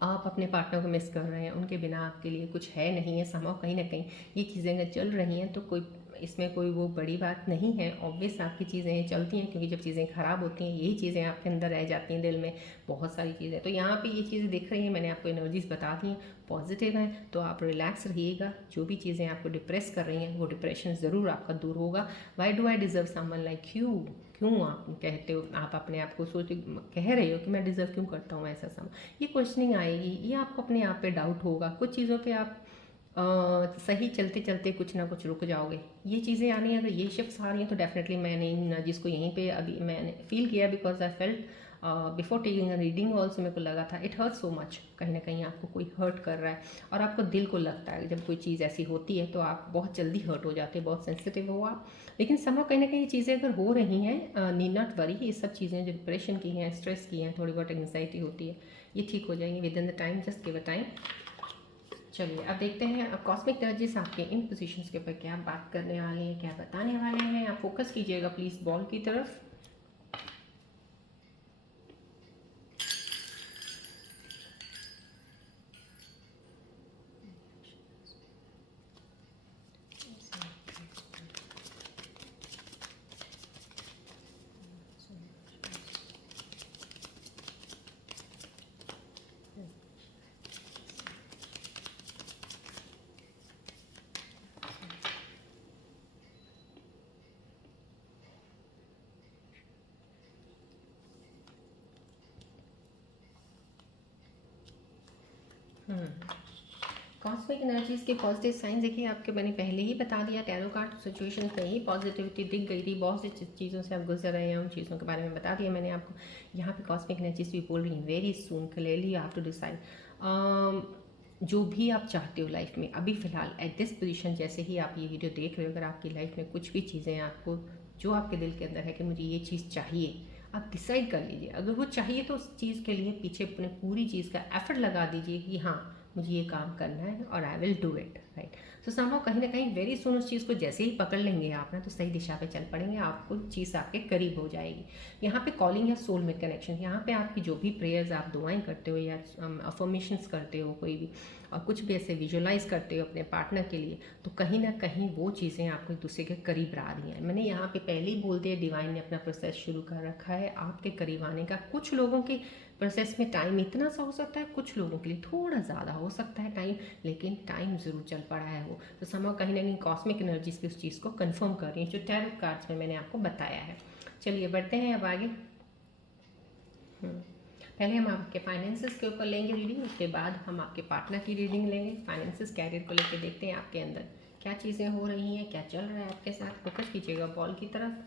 आप अपने पार्टनर को मिस कर रहे हैं, उनके बिना आपके लिए कुछ है नहीं है, संभव कहीं ना कहीं ये चीज़ें अगर चल रही हैं तो कोई, इसमें कोई वो बड़ी बात नहीं है। ऑब्वियस आपकी चीज़ें चलती हैं, क्योंकि जब चीज़ें ख़राब होती हैं यही चीज़ें आपके अंदर रह जाती हैं दिल में, बहुत सारी चीज़ें। तो यहाँ पे ये चीज़ें दिख रही हैं, मैंने आपको एनर्जीज बता दी हैं, पॉजिटिव हैं, तो आप रिलैक्स रहिएगा। जो भी चीज़ें आपको डिप्रेस कर रही हैं वो डिप्रेशन ज़रूर आपका दूर होगा। Why do I deserve someone like you, क्यों आप कहते हो, आप अपने आप को सोच कह रहे हो कि मैं डिज़र्व क्यों करता हूँ ऐसा सम, ये क्वेश्चनिंग आएगी, ये आपको अपने आप पे डाउट होगा, कुछ चीज़ों पे आप सही चलते चलते कुछ ना कुछ रुक जाओगे। ये चीज़ें आनी है, अगर ये शिफ्ट्स आ रही हैं तो डेफिनेटली मैंने इन जिसको यहीं पे अभी मैंने फील किया, because I felt before taking a reading also मेरे को लगा था इट हर्ट सो मच, कहीं ना कहीं आपको कोई हर्ट कर रहा है और आपको दिल को लगता है जब कोई चीज़ ऐसी होती है तो आप बहुत जल्दी हर्ट हो जाते हैं, बहुत सेंसिटिव हो आप। लेकिन समझो कहीं ना कहीं ये चीज़ें अगर हो रही हैं, नीड नॉट वरी, ये सब चीज़ें जो डिप्रेशन की हैं, स्ट्रेस की हैं, थोड़ी बहुत एंग्जाइटी होती है, ये ठीक हो जाएंगी with in the time, just give a time. चलिए अब देखते हैं अब कॉस्मिक एनर्जीज आपके इन पोजीशंस के ऊपर क्या बात करने वाले हैं, क्या बताने वाले हैं। आप फोकस कीजिएगा प्लीज़ बॉल की तरफ। कॉस्मिक एनर्जीज के पॉजिटिव साइन देखिए आपके, मैंने पहले ही बता दिया, टैरो कार्ड सिचुएशन में ही पॉजिटिविटी दिख गई थी, बहुत सी चीज़ों से आप गुजर रहे हैं, उन चीज़ों के बारे में बता दिया मैंने आपको। यहाँ पे कॉस्मिक एनर्जीज भी बोल रही हैं very soon clearly you have to decide जो भी आप चाहते हो लाइफ में अभी फ़िलहाल एट दिस पोजीशन। जैसे ही आप ये वीडियो देख रहे हो, अगर आपकी लाइफ में कुछ भी चीज़ें आपको जो आपके दिल के अंदर है कि मुझे ये चीज़ चाहिए, आप डिसाइड कर लीजिए। अगर वो चाहिए तो उस चीज़ के लिए पीछे अपने पूरी चीज़ का एफर्ट लगा दीजिए कि हाँ मुझे ये काम करना है और I will do it, right. So somehow कहीं ना कहीं वेरी सुन उस चीज़ को जैसे ही पकड़ लेंगे आप ना, तो सही दिशा पे चल पड़ेंगे, आपको चीज़ आपके करीब हो जाएगी। यहाँ पे कॉलिंग या सोल में कनेक्शन, यहाँ पे आपकी जो भी प्रेयर्स आप दुआएं करते हो या अफर्मेशंस करते हो, कोई भी और कुछ भी ऐसे विजुअलाइज करते हो अपने पार्टनर के लिए, तो कहीं ना कहीं वो चीज़ें आपको एक दूसरे के करीब ला रही हैं। मैंने यहाँ पे पहले ही बोल दिया, डिवाइन ने अपना प्रोसेस शुरू कर रखा है आपके करीब आने का। कुछ लोगों के प्रोसेस में टाइम इतना सा हो सकता है, कुछ लोगों के लिए थोड़ा ज़्यादा हो सकता है टाइम, लेकिन टाइम ज़रूर चल पड़ा है वो। तो समझो कहीं ना कहीं कॉस्मिक एनर्जीज की उस चीज़ को कंफर्म कर रही है जो टैरो कार्ड्स में मैंने आपको बताया है। चलिए बढ़ते हैं अब आगे। पहले हम आपके फाइनेंसेस के ऊपर लेंगे रीडिंग, उसके बाद हम आपके पार्टनर की रीडिंग लेंगे। फाइनेंसेस कैरियर को लेकर देखते हैं आपके अंदर क्या चीज़ें हो रही हैं, क्या चल रहा है आपके साथ। फोकस कीजिएगा बॉल की तरफ।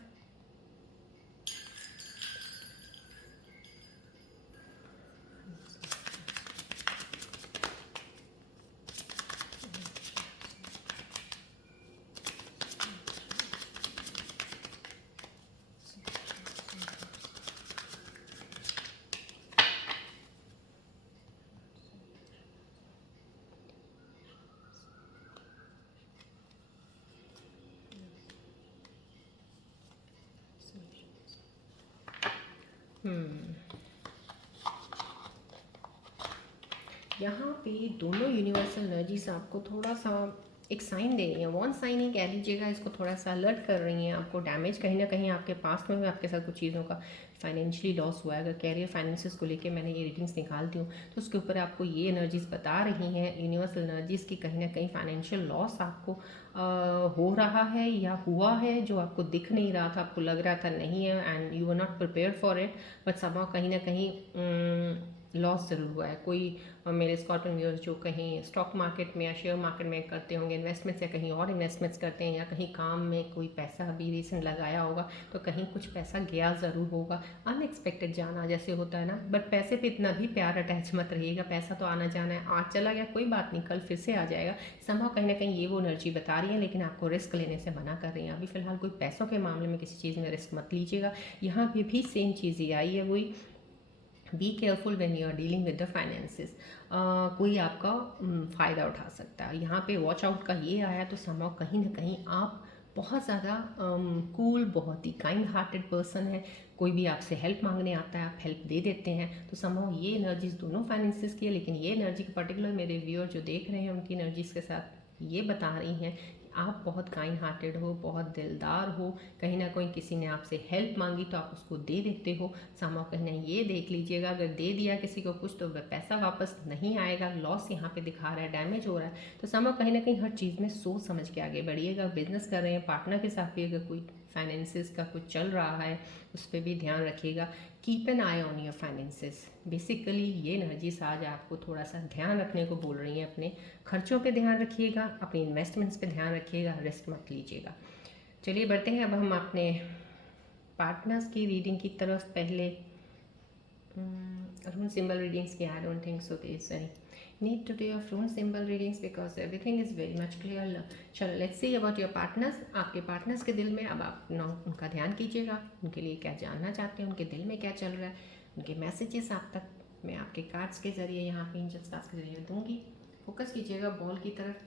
यहाँ पे दोनों यूनिवर्सल एनर्जीज आपको थोड़ा सा एक साइन दे रही हैं। वन साइन ही कह लीजिएगा इसको, थोड़ा सा अलर्ट कर रही हैं आपको। डैमेज कहीं ना कहीं आपके पास में भी आपके साथ कुछ चीज़ों का फाइनेंशियली लॉस हुआ है। अगर कैरियर फाइनेंसेस को लेके मैंने ये रीडिंग्स निकालती हूँ तो उसके ऊपर आपको ये एनर्जीज बता रही हैं यूनिवर्सल एनर्जीज की, कहीं ना कहीं फाइनेंशियल लॉस आपको हो रहा है या हुआ है, जो आपको दिख नहीं रहा था, आपको लग रहा था नहीं है and you are not prepared for it, but somehow कहीं ना कहीं लॉस ज़रूर हुआ है। कोई मेरे स्कॉर्पियन व्यूअर्स जो कहीं स्टॉक मार्केट में या शेयर मार्केट में करते होंगे इन्वेस्टमेंट्स, या कहीं और इन्वेस्टमेंट्स करते हैं, या कहीं काम में कोई पैसा अभी रिसेंट लगाया होगा तो कहीं कुछ पैसा गया ज़रूर होगा। अनएक्सपेक्टेड जाना जैसे होता है ना, बट पैसे पे इतना भी प्यार अटैच मत रहिएगा। पैसा तो आना जाना है, आज चला गया कोई बात नहीं, कल फिर से आ जाएगा। समहाउ कहीं ना कहीं ये वो एनर्जी बता रही है, लेकिन आपको रिस्क लेने से मना कर रही हैं। अभी फ़िलहाल कोई पैसों के मामले में किसी चीज़ में रिस्क मत लीजिएगा। यहाँ पे भी सेम चीज़ ही आई है, वही be careful when you are dealing with the finances. कोई आपका फ़ायदा उठा सकता है। यहाँ पे वॉच आउट का ये आया, तो समहाउ कहीं ना कहीं आप बहुत ज़्यादा कूल, बहुत ही काइंड हार्टेड पर्सन है। कोई भी आपसे हेल्प मांगने आता है, आप हेल्प दे देते हैं। तो समहाउ ये एनर्जीज दोनों फाइनेंसेस की है, लेकिन ये एनर्जी पर्टिकुलर मेरे व्यूअर जो देख रहे हैं उनकी एनर्जीज के साथ ये बता रही हैं आप बहुत काइंड हार्टेड हो, बहुत दिलदार हो। कहीं ना कहीं किसी ने आपसे हेल्प मांगी तो आप उसको दे देते हो। समहाउ कहीं ना ये देख लीजिएगा, अगर दे दिया किसी को कुछ तो वह पैसा वापस नहीं आएगा, लॉस यहाँ पे दिखा रहा है, डैमेज हो रहा है। तो समहाउ कहीं ना कहीं हर चीज़ में सोच समझ के आगे बढ़िएगा। बिजनेस कर रहे हैं, पार्टनर के साथ भी अगर कोई फाइनेंसिस का कुछ चल रहा है उस पर भी ध्यान रखिएगा। Keep an I on your finances. Basically ये एनर्जीज आज आपको थोड़ा सा ध्यान रखने को बोल रही हैं। अपने खर्चों पे ध्यान रखिएगा, अपने इन्वेस्टमेंट्स पे ध्यान रखिएगा, रिस्क मत लीजिएगा। चलिए बढ़ते हैं अब हम अपने पार्टनर्स की रीडिंग की तरफ। पहले rune symbol readings की I don't think so there is any need to do your rune symbol readings because everything is very much clear. चलो let's see about your partners. आपके partners के दिल में अब आप उनका ध्यान कीजिएगा, उनके लिए क्या जानना चाहते हैं, उनके दिल में क्या चल रहा है, उनके मैसेजेस आप तक मैं आपके कार्ड्स के ज़रिए यहाँ पे एंजल्स कार्ड्स के ज़रिए दूंगी. फोकस कीजिएगा बॉल की तरफ.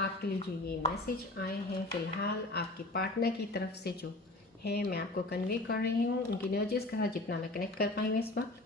आपके लिए जो ये मैसेज आए हैं फ़िलहाल आपके पार्टनर की तरफ से जो है मैं आपको कन्वे कर रही हूँ उनकी एनर्जीज़ के साथ जितना मैं कनेक्ट कर पाई हूँ इस वक्त.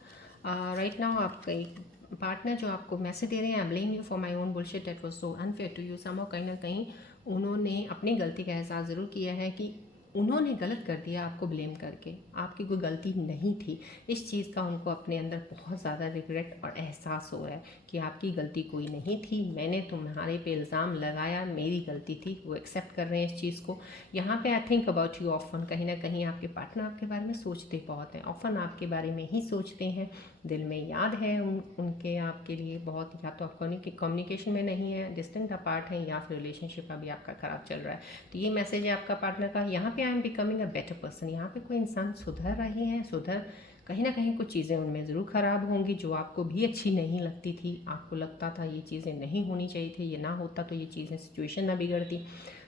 राइट नाउ आपका एक पार्टनर जो आपको मैसेज दे रहे हैं, I blame you for my own bullshit that was so unfair to you. Somehow कहीं ना कहीं उन्होंने अपनी गलती का एहसास ज़रूर किया है कि उन्होंने गलत कर दिया आपको ब्लेम करके. आपकी कोई गलती नहीं थी. इस चीज़ का उनको अपने अंदर बहुत ज़्यादा रिग्रेट और एहसास हो रहा है कि आपकी गलती कोई नहीं थी, मैंने तुम्हारे पे इल्ज़ाम लगाया, मेरी गलती थी. वो एक्सेप्ट कर रहे हैं इस चीज़ को. यहाँ पे I think about you often. कहीं ना कहीं आपके पार्टनर आपके बारे में सोचते बहुत हैं, ऑफन आपके बारे में ही सोचते हैं. दिल में याद है उनके आपके लिए बहुत, या तो आप कम्युनिकेशन में नहीं है, डिस्टेंट अपार्ट है, या फिर रिलेशनशिप अभी आपका ख़राब चल रहा है. तो ये मैसेज है आपका पार्टनर का. यहाँ पे I am becoming a better person. यहाँ पे कोई इंसान सुधर रहे हैं, कहीं ना कहीं कुछ चीज़ें उनमें ज़रूर ख़राब होंगी जो आपको भी अच्छी नहीं लगती थी. आपको लगता था ये चीज़ें नहीं होनी चाहिए थी, ये ना होता तो ये चीज़ें सिचुएशन ना बिगड़ती.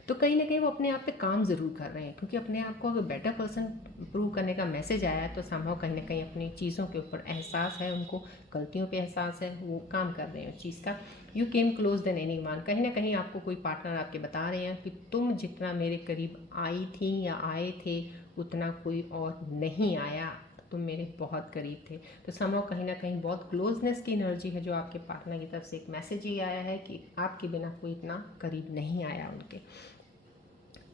तो कहीं ना कहीं वो अपने आप पे काम ज़रूर कर रहे हैं, क्योंकि अपने आप को अगर बेटर पर्सन प्रूव करने का मैसेज आया है तो संभव कहीं ना कहीं अपनी चीज़ों के ऊपर एहसास है, उनको गलतियों पे एहसास है, वो काम कर रहे हैं उस चीज़ का. You came close then anyone. कहीं ना कहीं आपको कोई पार्टनर आपके बता रहे हैं कि तुम जितना मेरे करीब आई थी या आए थे उतना कोई और नहीं आया, तुम मेरे बहुत करीब थे. तो समझो कहीं ना कहीं बहुत क्लोजनेस की एनर्जी है जो आपके पार्टनर की तरफ से एक मैसेज ही आया है कि आपके बिना कोई इतना करीब नहीं आया उनके.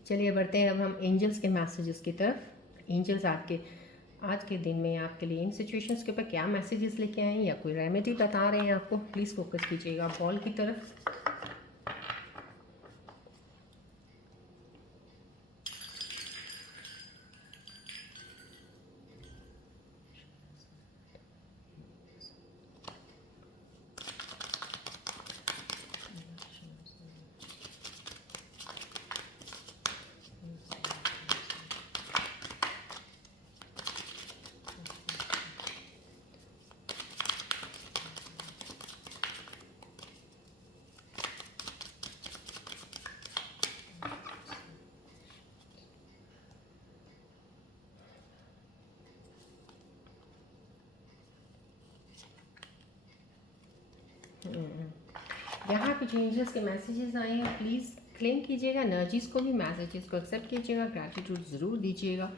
चलिए बढ़ते हैं अब हम एंजल्स के मैसेजेस की तरफ. एंजल्स आज के दिन में आपके लिए इन सिचुएशंस के ऊपर क्या मैसेजेस लेके आए हैं या कोई रेमेडी बता रहे हैं आपको. प्लीज़ फोकस कीजिएगा बॉल की तरफ. यहाँ पे जो एंजल्स के मैसेजेस आए हैं प्लीज़ क्लेम कीजिएगा, एनर्जीज़ को भी, मैसेजेस को एक्सेप्ट कीजिएगा, ग्रैटिट्यूड ज़रूर दीजिएगा.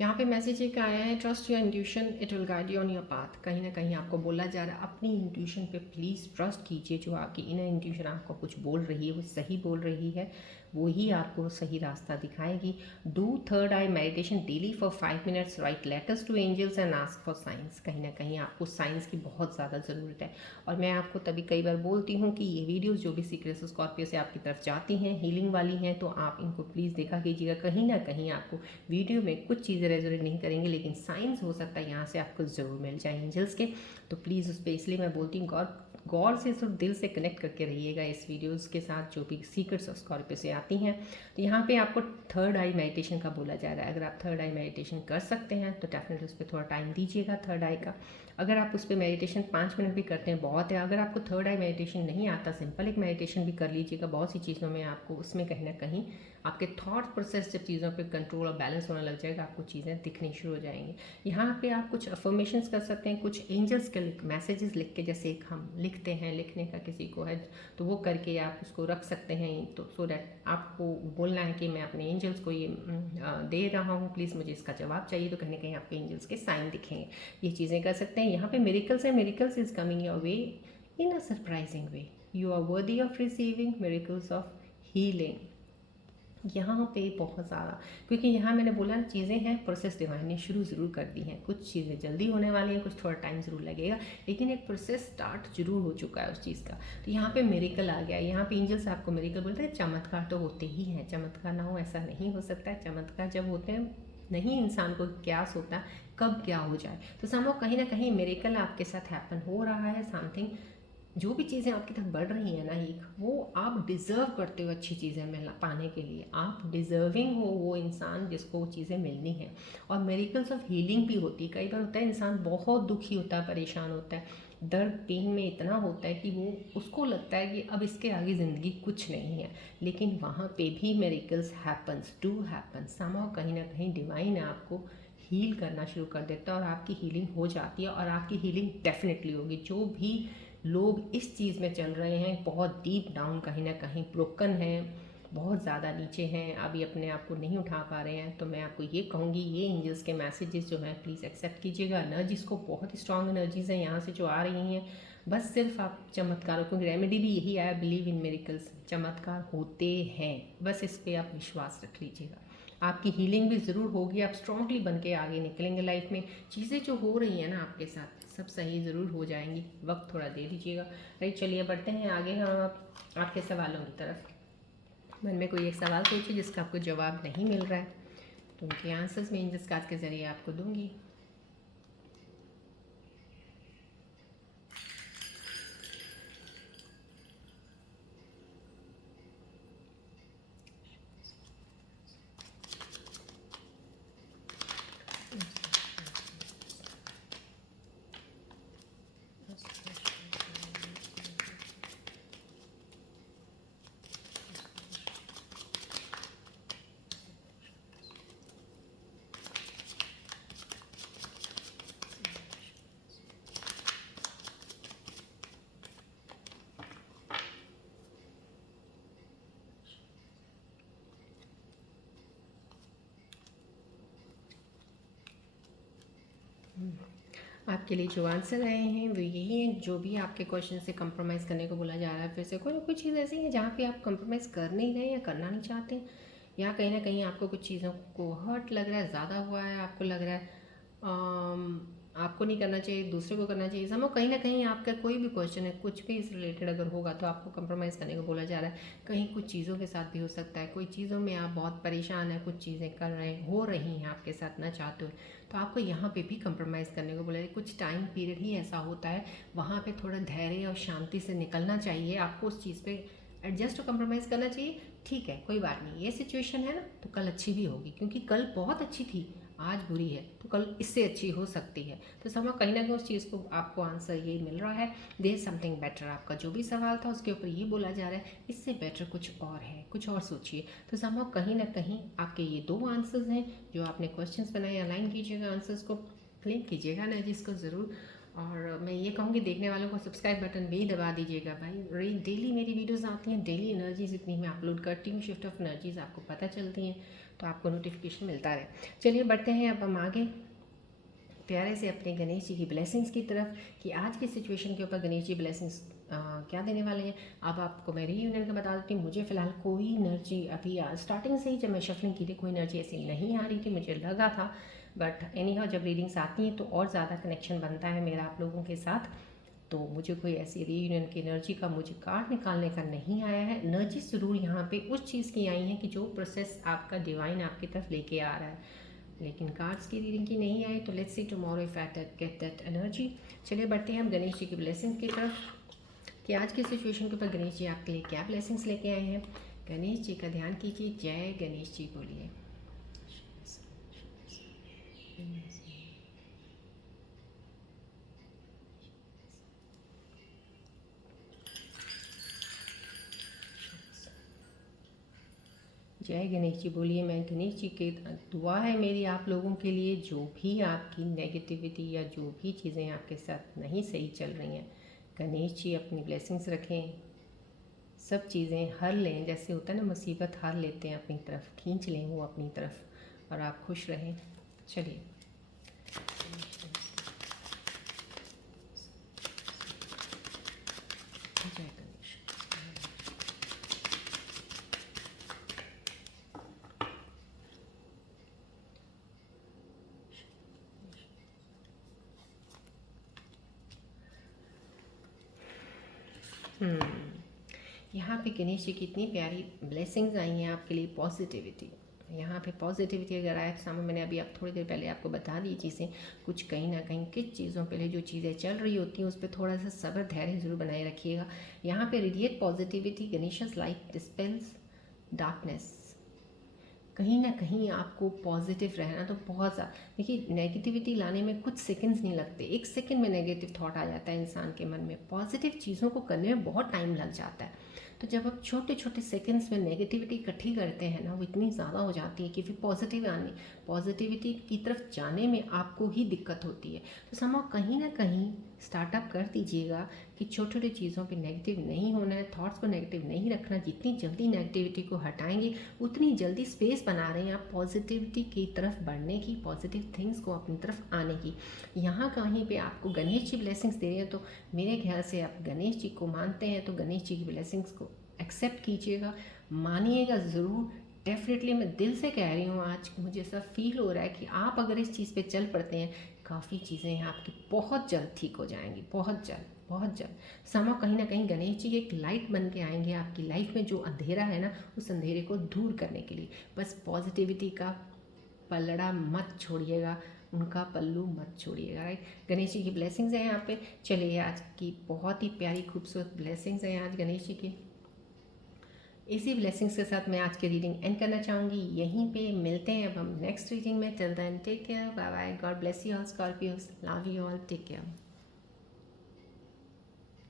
यहाँ पे मैसेज एक आया है, trust your intuition, it will guide you on your path. कहीं ना कहीं आपको बोला जा रहा है अपनी इंट्यूशन पे प्लीज़ ट्रस्ट कीजिए. जो आपकी इनर इंट्यूशन आपको कुछ बोल रही है वो सही बोल रही है, वो ही आपको सही रास्ता दिखाएगी. Do third eye meditation daily for 5 minutes, write letters to angels and ask for science. कहीं ना कहीं आपको साइंस की बहुत ज़्यादा ज़रूरत है. और मैं आपको तभी कई बार बोलती हूँ कि ये वीडियोस जो भी सीक्रेट्स स्कॉर्पियो से आपकी तरफ जाती हैं, हीलिंग वाली हैं, तो आप इनको प्लीज़ देखा कीजिएगा. कहीं ना कहीं आपको वीडियो में कुछ चीज़ें रेजोनेट नहीं करेंगी, लेकिन साइंस हो सकता है यहाँ से आपको ज़रूर मिल जाए एंजल्स के. तो प्लीज़ उस पर इसलिए मैं बोलती हूँ गौर से सिर्फ दिल से कनेक्ट करके रहिएगा इस वीडियोस के साथ जो भी सीक्रेट्स ऑफ स्कॉर्पियो से आती हैं. तो यहाँ पे आपको थर्ड आई मेडिटेशन का बोला जा रहा है. अगर आप थर्ड आई मेडिटेशन कर सकते हैं तो डेफिनेटली उस पर थोड़ा टाइम दीजिएगा थर्ड आई का. अगर आप उस पर मेडिटेशन 5 मिनट भी करते हैं बहुत है. अगर आपको थर्ड आई मेडिटेशन नहीं आता, सिंपल एक मेडिटेशन भी कर लीजिएगा. बहुत सी चीज़ों में आपको उसमें कहीं ना कहीं आपके थॉट प्रोसेस जब चीज़ों पे कंट्रोल और बैलेंस होने लग जाएगा, आपको चीज़ें दिखनी शुरू हो जाएंगी। यहाँ पे आप कुछ अफर्मेशंस कर सकते हैं, कुछ एंजल्स के मैसेजेस लिख के, जैसे एक हम लिखते हैं, लिखने का किसी को है तो वो करके आप उसको रख सकते हैं, तो सो दैट आपको बोलना है कि मैं अपने एंजल्स को ये दे रहा हूँ, प्लीज़ मुझे इसका जवाब चाहिए, तो कहीं ना कहीं आपके एंजल्स के साइन दिखेंगे। ये चीज़ें कर सकते हैं। यहाँ पे मिरेकल्स है, miracles is coming your way in a surprising way, you are worthy of receiving miracles of healing. यहाँ पे बहुत ज़्यादा, क्योंकि यहाँ मैंने बोला चीज़ें हैं, प्रोसेस डिवाइन ने शुरू ज़रूर कर दी हैं, कुछ चीज़ें जल्दी होने वाली हैं, कुछ थोड़ा टाइम ज़रूर लगेगा, लेकिन एक प्रोसेस स्टार्ट जरूर हो चुका है उस चीज़ का। तो यहाँ पे मेरिकल आ गया, यहाँ पे एंजल्स आपको मेरिकल बोलते हैं। चमत्कार तो होते ही हैं, चमत्कार ना हो ऐसा नहीं हो सकता है। चमत्कार जब होते हैं, नहीं इंसान को क्यास होता है कब क्या हो जाए, तो समझो कहीं ना कहीं मेरिकल आपके साथ हैपन हो रहा है। समथिंग, जो भी चीज़ें आपकी तरफ बढ़ रही हैं ना, एक वो आप डिज़र्व करते हो अच्छी चीज़ें मिलना पाने के लिए, आप डिज़र्विंग हो वो इंसान जिसको वो चीज़ें मिलनी है। और मेरिकल्स ऑफ हीलिंग भी होती है। कई बार होता है इंसान बहुत दुखी होता है, परेशान होता है, दर्द पेन में इतना होता है कि वो उसको लगता है कि अब इसके आगे ज़िंदगी कुछ नहीं है, लेकिन वहाँ पे भी miracles happens do happen somehow, कहीं ना कहीं डिवाइन आपको हील करना शुरू कर देता है और आपकी हीलिंग हो जाती है। और आपकी हीलिंग डेफिनेटली होगी। जो भी लोग इस चीज़ में चल रहे हैं, बहुत डीप डाउन कहीं ना कहीं ब्रोकन हैं, बहुत ज़्यादा नीचे हैं, अभी अपने आप को नहीं उठा पा रहे हैं, तो मैं आपको ये कहूँगी, ये एंजल्स के मैसेजेस जो हैं प्लीज़ एक्सेप्ट कीजिएगा। एनर्जीज़ को, बहुत स्ट्रॉन्ग एनर्जीज़ हैं यहाँ से जो आ रही हैं। बस सिर्फ आप चमत्कारों, क्योंकि रेमेडी भी यही आया, बिलीव इन मेरिकल्स, चमत्कार होते हैं, बस इस पर आप विश्वास रख लीजिएगा। आपकी हीलिंग भी ज़रूर होगी, आप स्ट्रांगली बन के आगे निकलेंगे लाइफ में। चीज़ें जो हो रही हैं ना आपके साथ, सब सही ज़रूर हो जाएंगी, वक्त थोड़ा दे दीजिएगा। राइट, चलिए बढ़ते हैं आगे हम आपके सवालों की तरफ। मन में कोई एक सवाल सोचिए जिसका आपको जवाब नहीं मिल रहा है, तो उनके आंसर्स मैं एंजल्स कार्ड के ज़रिए आपको दूंगी। आपके लिए जो आंसर आए हैं वो यही हैं, जो भी आपके क्वेश्चन से कंप्रोमाइज़ करने को बोला जा रहा है, फिर से कोई ना कोई चीज़ ऐसी है जहाँ पे आप कंप्रोमाइज़ कर नहीं रहे या करना नहीं चाहते, या कहीं ना कहीं आपको कुछ चीज़ों को हर्ट लग रहा है, ज़्यादा हुआ है, आपको लग रहा है आपको नहीं करना चाहिए, दूसरे को करना चाहिए। समझो कहीं ना कहीं आपका कोई भी क्वेश्चन है, कुछ भी इस रिलेटेड अगर होगा तो आपको कंप्रोमाइज़ करने को बोला जा रहा है। कहीं कुछ चीज़ों के साथ भी हो सकता है, कोई चीज़ों में आप बहुत परेशान हैं, कुछ चीज़ें कर रहे हो रही हैं आपके साथ ना चाहते हो, तो आपको यहाँ पे भी कंप्रोमाइज़ करने को बोला है। कुछ टाइम पीरियड ही ऐसा होता है, वहाँ पे थोड़ा धैर्य और शांति से निकलना चाहिए आपको, उस चीज़ पे एडजस्ट और कंप्रोमाइज़ करना चाहिए। ठीक है, कोई बात नहीं, ये सिचुएशन है ना, तो कल अच्छी भी होगी, क्योंकि कल बहुत अच्छी थी, आज बुरी है, तो कल इससे अच्छी हो सकती है। तो समझो कहीं ना कहीं उस चीज़ को आपको आंसर ये मिल रहा है, देयर समथिंग बेटर। आपका जो भी सवाल था उसके ऊपर ये बोला जा रहा है, इससे बेटर कुछ और है, कुछ और सोचिए। तो समझो कहीं ना कहीं आपके ये दो आंसर्स हैं जो आपने क्वेश्चंस बनाए, अलाइन कीजिएगा आंसर्स को, क्लेम कीजिएगा ना जिसको ज़रूर। और मैं ये कहूँगी देखने वालों को सब्सक्राइब बटन भी दबा दीजिएगा भाई। डेली मेरी वीडियोस आती हैं, डेली एनर्जीज इतनी मैं अपलोड करती हूँ, शिफ्ट ऑफ एनर्जीज आपको पता चलती हैं, तो आपको नोटिफिकेशन मिलता रहे। चलिए बढ़ते हैं अब हम आगे प्यारे से अपने गणेश जी की ब्लेसिंग्स की तरफ, कि आज की सिचुएशन के ऊपर गणेश जी ब्लेसिंग्स क्या देने वाले हैं। अब आपको मैं रीयूनियन का बता देती हूँ। मुझे फ़िलहाल कोई एनर्जी अभी स्टार्टिंग से ही जब मैं शफलिंग की थी कोई एनर्जी ऐसी नहीं आ रही थी, मुझे लगा था, बट एनी हाउ जब रीडिंग्स आती हैं तो और ज़्यादा कनेक्शन बनता है मेरा आप लोगों के साथ, तो मुझे कोई ऐसी रीयूनियन की एनर्जी का मुझे कार्ड निकालने का नहीं आया है। एनर्जी ज़रूर यहाँ पे उस चीज़ की आई हैं कि जो प्रोसेस आपका डिवाइन आपकी तरफ लेके आ रहा है, लेकिन कार्ड्स की रीडिंग की नहीं आई। तो let's see tomorrow if I get that energy. चलिए बढ़ते हैं हम गणेश जी की ब्लेसिंग की तरफ, कि आज की सिचुएशन के ऊपर गणेश जी आपके लिए क्या ब्लेसिंग्स लेके आए हैं। गणेश जी का ध्यान कीजिए, जय गणेश जी बोलिए। जय गणेश जी बोलिए। मैं गणेश जी की दुआ है मेरी आप लोगों के लिए, जो भी आपकी नेगेटिविटी या जो भी चीज़ें आपके साथ नहीं सही चल रही हैं, गणेश जी अपनी ब्लेसिंग्स रखें, सब चीज़ें हर लें। जैसे होता है ना, मुसीबत हार लेते हैं, अपनी तरफ खींच लें वो अपनी तरफ, और आप खुश रहें। चलिए, जय गणेश। यहाँ पे गणेश जी की इतनी प्यारी ब्लेसिंग्स आई हैं आपके लिए। पॉजिटिविटी, यहाँ पे पॉजिटिविटी अगर आया तो सामने, मैंने अभी आप थोड़ी देर पहले आपको बता दी चीज़ें, कुछ कहीं ना कहीं किस चीज़ों पहले जो चीज़ें चल रही होती हैं उस पर थोड़ा सा सब्र धैर्य जरूर बनाए रखिएगा। यहाँ पे radiate positivity, Ganesha's light dispels darkness. कहीं ना कहीं आपको पॉजिटिव रहना तो बहुत ज़्यादा, देखिए नेगेटिविटी लाने में कुछ सेकंड्स नहीं लगते, 1 सेकंड में नेगेटिव थॉट आ जाता है इंसान के मन में। पॉजिटिव चीज़ों को करने में बहुत टाइम लग जाता है। तो जब आप छोटे छोटे सेकंड्स में नेगेटिविटी इकट्ठी करते हैं ना, वो इतनी ज़्यादा हो जाती है कि फिर पॉजिटिविटी की तरफ जाने में आपको ही दिक्कत होती है। तो समाव कहीं ना कहीं स्टार्टअप कर दीजिएगा कि छोटी छोटी चीज़ों पे नेगेटिव नहीं होना है, थॉट्स को नेगेटिव नहीं रखना। जितनी जल्दी नेगेटिविटी को हटाएंगे उतनी जल्दी स्पेस बना रहे हैं आप पॉजिटिविटी की तरफ बढ़ने की, पॉजिटिव थिंग्स को अपनी तरफ आने की। यहाँ कहीं पे आपको गणेश जी ब्लेसिंग्स दे रहे हैं, तो मेरे ख्याल से आप गणेश जी को मानते हैं तो गणेश जी की ब्लेसिंग्स को एक्सेप्ट कीजिएगा, मानिएगा ज़रूर। डेफिनेटली मैं दिल से कह रही हूँ, आज मुझे ऐसा फील हो रहा है कि आप अगर इस चीज़ पे चल पड़ते हैं, काफ़ी चीज़ें आपकी बहुत जल्द ठीक हो जाएंगी, बहुत जल्द, बहुत जल्द। समां कहीं ना कहीं गणेश जी एक लाइट बन के आएंगे आपकी लाइफ में। जो अंधेरा है ना, उस अंधेरे को दूर करने के लिए बस पॉजिटिविटी का पलड़ा मत छोड़िएगा, उनका पल्लू मत छोड़िएगा, राइट। गणेश जी की ब्लेसिंग्स हैं यहाँ पे। चलिए, आज की बहुत ही प्यारी खूबसूरत ब्लेसिंग्स हैं आज गणेश जी की। इसी ब्लेसिंग्स के साथ मैं आज की रीडिंग एंड करना चाहूँगी। यहीं पे मिलते हैं अब हम नेक्स्ट रीडिंग में। Till then take care, bye bye, God bless you all Scorpios, love you all, take care.